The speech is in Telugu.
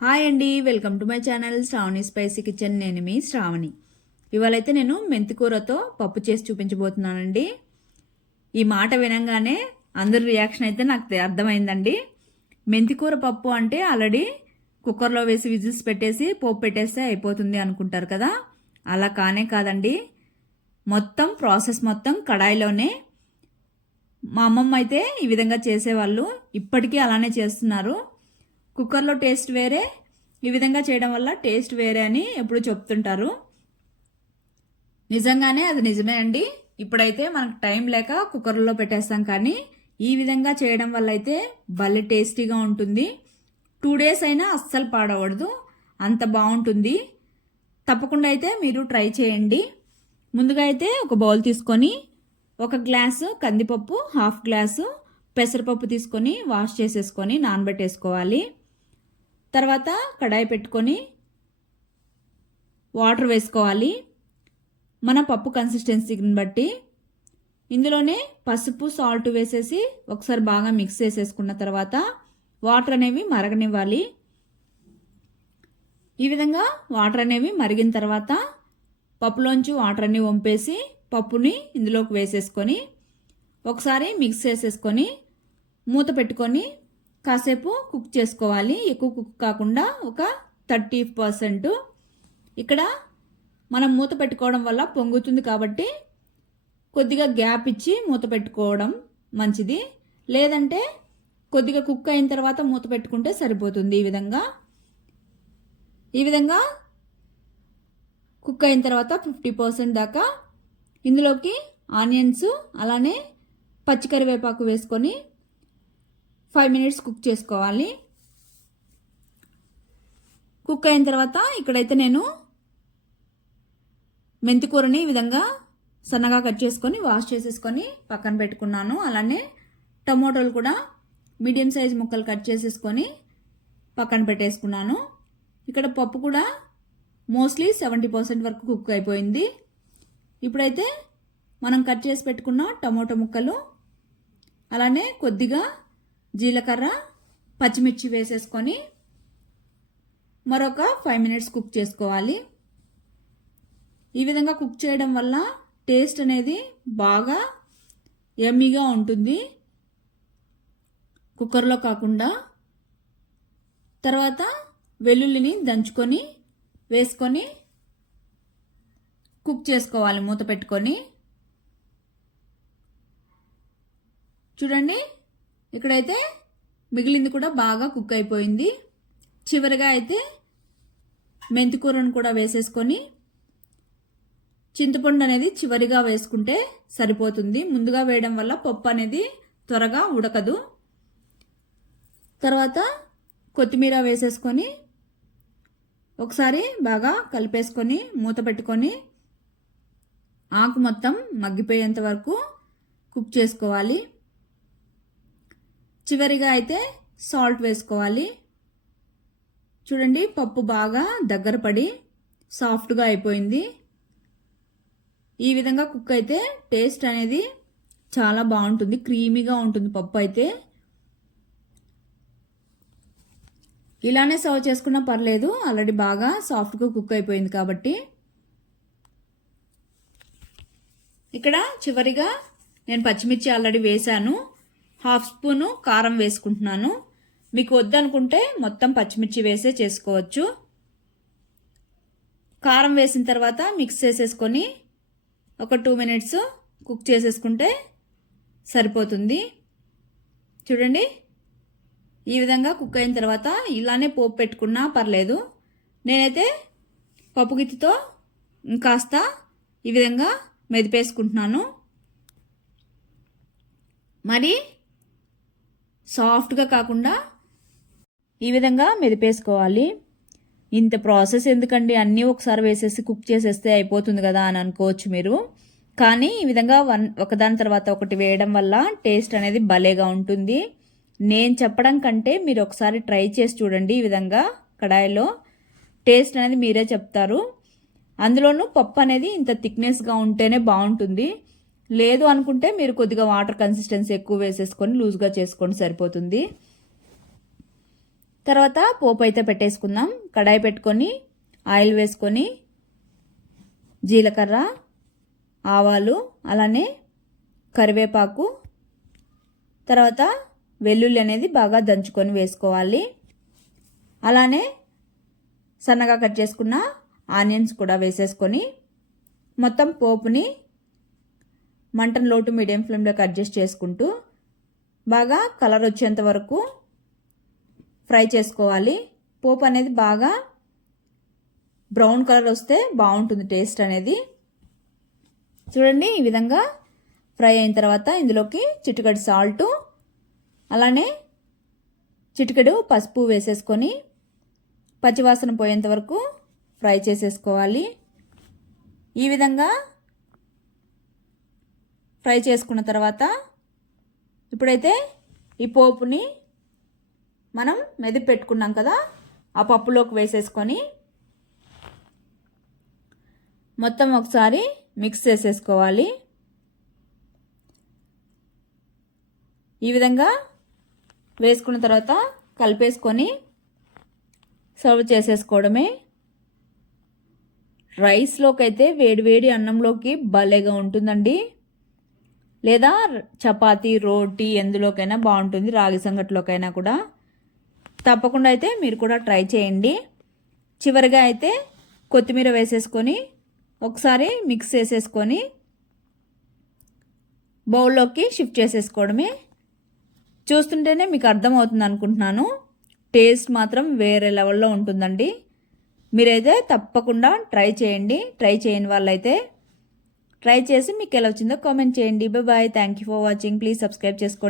హాయ్ అండి welcome to my channel Sravani spicy kitchen. నేను మీ శ్రావణి. ఇవాళైతే నేను మెంతికూరతో పప్పు చేసి చూపించబోతున్నానండి. ఈ మాట వినంగానే అందరి రియాక్షన్ అయితే నాకు అర్థమైందండి. మెంతికూర పప్పు అంటే ఆల్రెడీ కుక్కర్లో వేసి విజిల్స్ పెట్టేసి పోపు పెట్టేస్తే అయిపోతుంది అనుకుంటారు కదా? అలా కానే కాదండి. మొత్తం ప్రాసెస్ మొత్తం కడాయిలోనే మా అమ్మమ్మ అయితే ఈ విధంగా చేసేవాళ్ళు. ఇప్పటికీ అలానే చేస్తున్నారు. కుక్కర్లో టేస్ట్ వేరే ఈ విధంగా చేయడం వల్ల టేస్ట్ వేరే అని ఎప్పుడు చెప్తుంటారు. నిజంగానే అది నిజమే అండి. ఇప్పుడైతే మనకు టైం లేక కుక్కర్లో పెట్టేస్తాం కానీ ఈ విధంగా చేయడం వల్ల అయితే భలే టేస్టీగా ఉంటుంది. టూ డేస్ అయినా అస్సలు పాడవడదు. అంత బాగుంటుంది. తప్పకుండా అయితే మీరు ట్రై చేయండి. ముందుగా అయితే ఒక బౌల్ తీసుకొని ఒక గ్లాసు కందిపప్పు హాఫ్ గ్లాసు పెసరపప్పు తీసుకొని వాష్ చేసేసుకొని నానబెట్టేసుకోవాలి. తర్వాత కడాయి పెట్టుకొని వాటర్ వేసుకోవాలి. మన పప్పు కన్సిస్టెన్సీని బట్టి ఇందులోనే పసుపు సాల్ట్ వేసేసి ఒకసారి బాగా మిక్స్ చేసేసుకున్న తర్వాత వాటర్ అనేవి మరగనివ్వాలి. ఈ విధంగా వాటర్ అనేవి మరిగిన తర్వాత పప్పులోంచి వాటర్ అన్ని వంపేసి పప్పుని ఇందులోకి వేసేసుకొని ఒకసారి మిక్స్ చేసేసుకొని మూత పెట్టుకొని కాసేపు కుక్ చేసుకోవాలి. ఎక్కువ కుక్ కాకుండా ఒక థర్టీ పర్సెంట్. ఇక్కడ మనం మూత పెట్టుకోవడం వల్ల పొంగుతుంది కాబట్టి కొద్దిగా గ్యాప్ ఇచ్చి మూత పెట్టుకోవడం మంచిది. లేదంటే కొద్దిగా కుక్ అయిన తర్వాత మూత పెట్టుకుంటే సరిపోతుంది ఈ విధంగా. ఈ విధంగా కుక్ అయిన తర్వాత ఫిఫ్టీ పర్సెంట్ దాకా ఇందులోకి ఆనియన్స్ అలానే పచ్చికరివేపాకు వేసుకొని ఫైవ్ మినిట్స్ కుక్ చేసుకోవాలి. కుక్ అయిన తర్వాత ఇక్కడైతే నేను మెంతికూరని ఈ విధంగా సన్నగా కట్ చేసుకొని వాష్ చేసేసుకొని పక్కన పెట్టుకున్నాను. అలానే టమోటోలు కూడా మీడియం సైజ్ ముక్కలు కట్ చేసేసుకొని పక్కన పెట్టేసుకున్నాను. ఇక్కడ పప్పు కూడా మోస్ట్లీ సెవెంటీ పర్సెంట్ వరకు కుక్ అయిపోయింది. ఇప్పుడైతే మనం కట్ చేసి పెట్టుకున్న టమోటో ముక్కలు అలానే కొద్దిగా జీలకర్ర పచ్చిమిర్చి వేసేసుకొని మరొక ఫైవ్ మినిట్స్ కుక్ చేసుకోవాలి. ఈ విధంగా కుక్ చేయడం వల్ల టేస్ట్ అనేది బాగా ఎమ్మీగా ఉంటుంది. కుక్కర్లో కాకుండా తర్వాత వెల్లుల్లిని దంచుకొని వేసుకొని కుక్ చేసుకోవాలి మూత పెట్టుకొని. చూడండి ఇక్కడైతే మిగిలింది కూడా బాగా కుక్ అయిపోయింది. చివరిగా అయితే మెంతికూరను కూడా వేసేసుకొని చింతపండు అనేది చివరిగా వేసుకుంటే సరిపోతుంది. ముందుగా వేయడం వల్ల పప్పు అనేది త్వరగా ఉడకదు. తర్వాత కొత్తిమీర వేసేసుకొని ఒకసారి బాగా కలిపేసుకొని మూత పెట్టుకొని ఆకు మొత్తం మగ్గిపోయేంత వరకు కుక్ చేసుకోవాలి. చివరిగా అయితే సాల్ట్ వేసుకోవాలి. చూడండి పప్పు బాగా దగ్గర పడి సాఫ్ట్గా అయిపోయింది. ఈ విధంగా కుక్ అయితే టేస్ట్ అనేది చాలా బాగుంటుంది. క్రీమీగా ఉంటుంది పప్పు అయితే. ఇలానే సర్వ్ చేసుకున్నా పర్లేదు. ఆల్రెడీ బాగా సాఫ్ట్గా కుక్ అయిపోయింది కాబట్టి. ఇక్కడ చివరిగా నేను పచ్చిమిర్చి ఆల్రెడీ వేశాను. హాఫ్ స్పూను కారం వేసుకుంటున్నాను. మీకు వద్దనుకుంటే మొత్తం పచ్చిమిర్చి వేసే చేసుకోవచ్చు. కారం వేసిన తర్వాత మిక్స్ చేసేసుకొని ఒక టూ మినిట్స్ కుక్ చేసేసుకుంటే సరిపోతుంది. చూడండి ఈ విధంగా కుక్ అయిన తర్వాత ఇలానే పోపు పెట్టుకున్నా పర్లేదు. నేనైతే పప్పుగిత్తితో కాస్త ఇంకాస్త ఈ విధంగా మెదిపేసుకుంటున్నాను. మరి సాఫ్ట్గా కాకుండా ఈ విధంగా మెదిపేసుకోవాలి. ఇంత ప్రాసెస్ ఎందుకండి? అన్నీ ఒకసారి వేసేసి కుక్ చేసేస్తే అయిపోతుంది కదా అని అనుకోవచ్చు మీరు. కానీ ఈ విధంగా వన్ ఒకదాని తర్వాత ఒకటి వేయడం వల్ల టేస్ట్ అనేది భలేగా ఉంటుంది. నేను చెప్పడం కంటే మీరు ఒకసారి ట్రై చేసి చూడండి ఈ విధంగా కడాయిలో. టేస్ట్ అనేది మీరే చెప్తారు. అందులోనూ పప్పు అనేది ఇంత థిక్నెస్గా ఉంటేనే బాగుంటుంది. లేదు అనుకుంటే మీరు కొద్దిగా వాటర్ కన్సిస్టెన్సీ ఎక్కువ వేసేసుకొని లూజ్గా చేసుకొని సరిపోతుంది. తర్వాత పోపు అయితే పెట్టేసుకుందాం. కడాయి పెట్టుకొని ఆయిల్ వేసుకొని జీలకర్ర ఆవాలు అలానే కరివేపాకు తర్వాత వెల్లుల్లి అనేది బాగా దంచుకొని వేసుకోవాలి. అలానే సన్నగా కట్ చేసుకున్న ఆనియన్స్ కూడా వేసేసుకొని మొత్తం పోపుని మంటను లోటు మీడియం ఫ్లేమ్లోకి అడ్జస్ట్ చేసుకుంటూ బాగా కలర్ వచ్చేంత వరకు ఫ్రై చేసుకోవాలి. పోపు అనేది బాగా బ్రౌన్ కలర్ వస్తే బాగుంటుంది టేస్ట్ అనేది. చూడండి ఈ విధంగా ఫ్రై అయిన తర్వాత ఇందులోకి చిటికడి సాల్టు అలానే చిటికెడు పసుపు వేసేసుకొని పచ్చివాసన పోయేంత వరకు ఫ్రై చేసేసుకోవాలి. ఈ విధంగా ఫ్రై చేసుకున్న తర్వాత ఇప్పుడైతే ఈ పోపుని మనం మెదిపి పెట్టుకున్నాం కదా ఆ పప్పులోకి వేసేసుకొని మొత్తం ఒకసారి మిక్స్ చేసేసుకోవాలి. ఈ విధంగా వేసుకున్న తర్వాత కలిపేసుకొని సర్వ్ చేసేసుకోవడమే. రైస్లోకి అయితే వేడివేడి అన్నంలోకి భలేగా ఉంటుందండి. లేదా చపాతీ రోటీ ఎందులోకైనా బాగుంటుంది రాగి సంగట్లోకైనా కూడా. తప్పకుండా అయితే మీరు కూడా ట్రై చేయండి. చివరిగా అయితే కొత్తిమీర వేసేసుకొని ఒకసారి మిక్స్ చేసేసుకొని బౌల్లోకి షిఫ్ట్ చేసేసుకోవడమే. చూస్తుంటేనే మీకు అర్థమవుతుంది అనుకుంటున్నాను. టేస్ట్ మాత్రం వేరే లెవెల్లో ఉంటుందండి. మీరైతే తప్పకుండా ట్రై చేయండి. ట్రై చేయని వాళ్ళైతే ట్రై చేసి మీకు ఎలా వచ్చిందో కామెంట్ చేయండి. Bye thank you for watching please subscribe చేసుకోండి.